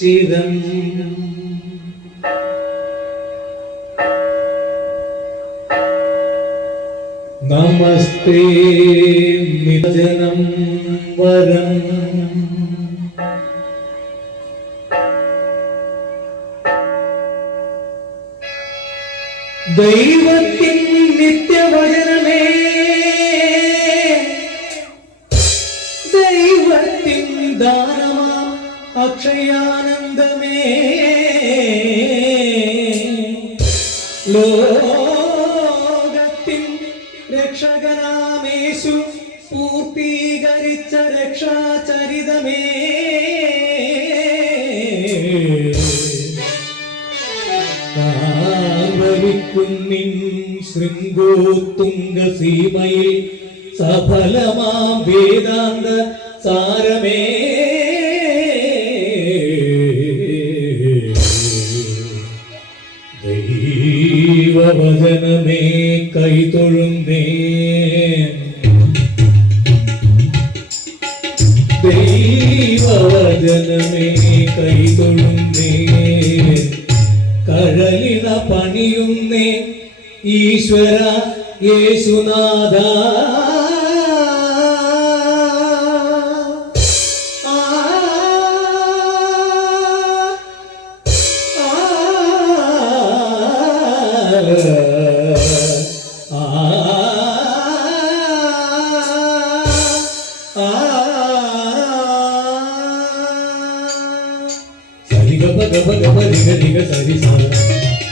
ചിരം നമസ്തേ നിജനം വരം ദൈവത്തിൻ നിത്യവചനമേ ദൈവത്തിൻ ദാനമാ അക്ഷയാനന്ദമേ ലോകത്തിൻ രക്ഷകനാമേശു പൂർത്തീകരിച്ച രക്ഷാചരിതമേ കുന്നിൻ ശൃംഗോത്തുംഗ സീമയിൽ സഫലമാം വേദാന്ത സാരമേ ദൈവവചനമേ കൈതൊഴുന്നേ ദൈവവചനമേ കൈതൊഴുന്നേ കഴലിന പണിയുന്നേ ഈശ്വര യേശുനാഥ സരി ഗ ഗ ഗ രി ഗ രി ഗ സരി സ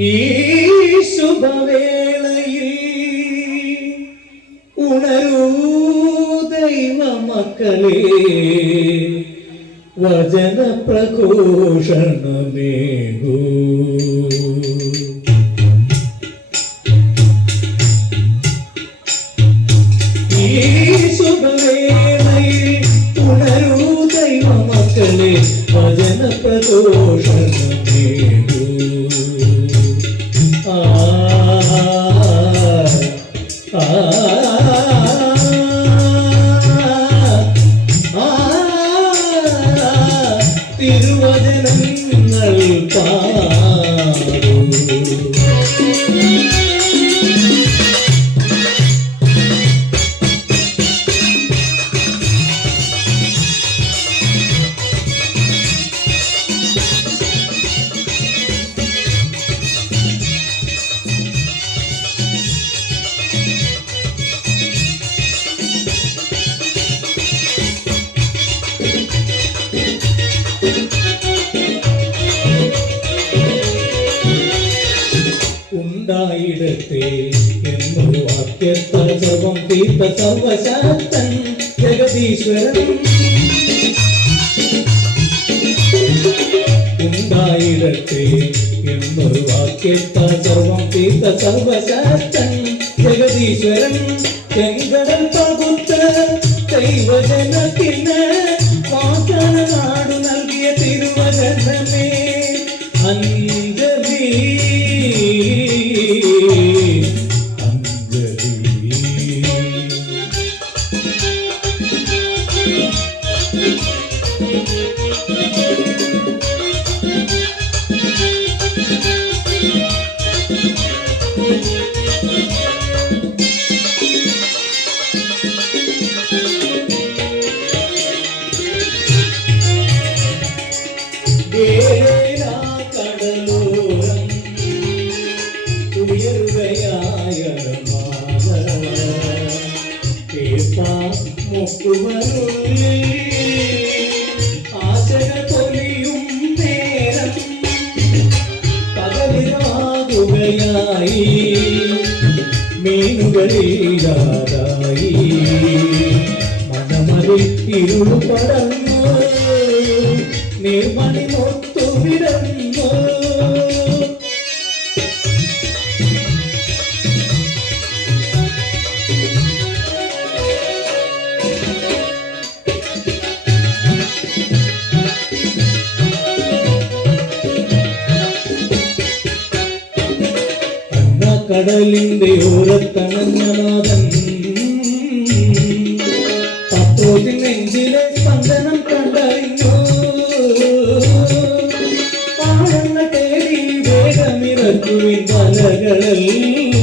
ഈ ശുഭവേളയിൽ ഉണരൂ ദൈവ മക്കളെ വചന പ്രഘോഷണമേകൂ ഈ ശുഭവേളയിൽ ഉണരൂ ദൈവ മക്കളെ വചന പ്രഘോഷണമേകൂ തിരുവചനങ്ങൾ പാടൂ ഉണ്ടായിടത്തെ എന്നൊരു വാക്യത്താൽ സർവം തീർത്ത സർവശക്തൻ ജഗദീശ്വരൻ ഉണ്ടായിടത്തെ എന്നൊരു വാക്യത്താൽ സർവം തീർത്ത സർവശക്തൻ ജഗദീശ്വരൻ ചെങ്കടൽ പകുത്ത ദൈവജനത്തിന് വാഗ്ദാന നാടു നൽകിയ തിരുവചനമേ അഞ്ജലി നോക്കുവരുള്ളിൽ ആശകൾ പൊലിയും നേരം പകലിലാകുകയായി മീനുകളില്ലാതായി മനമതിൽ ഇരുൾ പടർന്നു നിർമണി മൊത്തു വിടർന്നു കടലിന്റെ ഓരത്തണഞ്ഞ നാഥൻ പത്രോസിൻ നെഞ്ചിലെ സ്പന്ദനം കണ്ടറിഞ്ഞു പാടങ്ങൾ തേടി വേഗമിറക്കുവിൻ വലകളെല്ലാം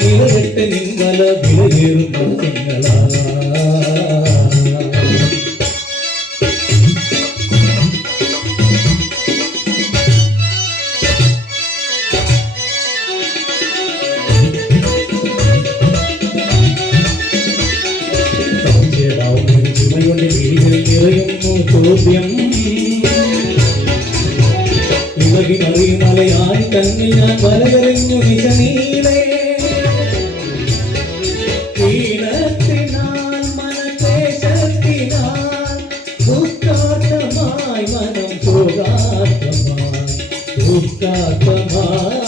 നിറകെട്ട് നിൻവല വിലയേറും മത്സ്യങ്ങളാ ചോദ്യം മലയാളി തന്നെ ഞാൻ വലകറിഞ്ഞു നിജനീലേ ഈണത്തിനാൽ മനദേശത്തിനാൽ ദുഃഖാർത്ഥമായി മനം ശോകാർത്ഥമായി ദുഃഖാർത്ഥമായി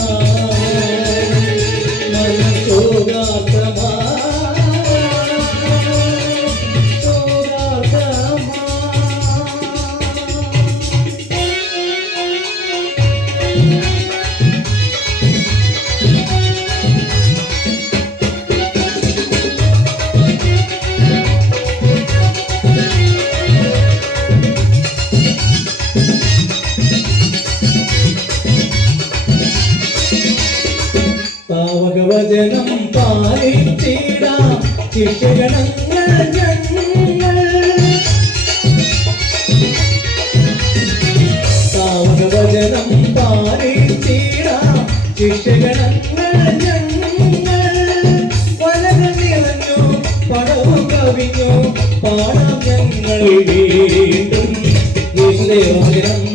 മനം ശോകാർത്ഥമായി വചനം പാലിച്ചിടാം ശിഷ്യഗണങ്ങൾ ഞങ്ങൾ വചനം പാലിച്ചിടാം ശിഷ്യഗണങ്ങൾ ഞങ്ങൾ വലകൾ നിറഞ്ഞു പടവും കവിഞ്ഞു പാടാം ഞങ്ങൾ വീണ്ടും വചനം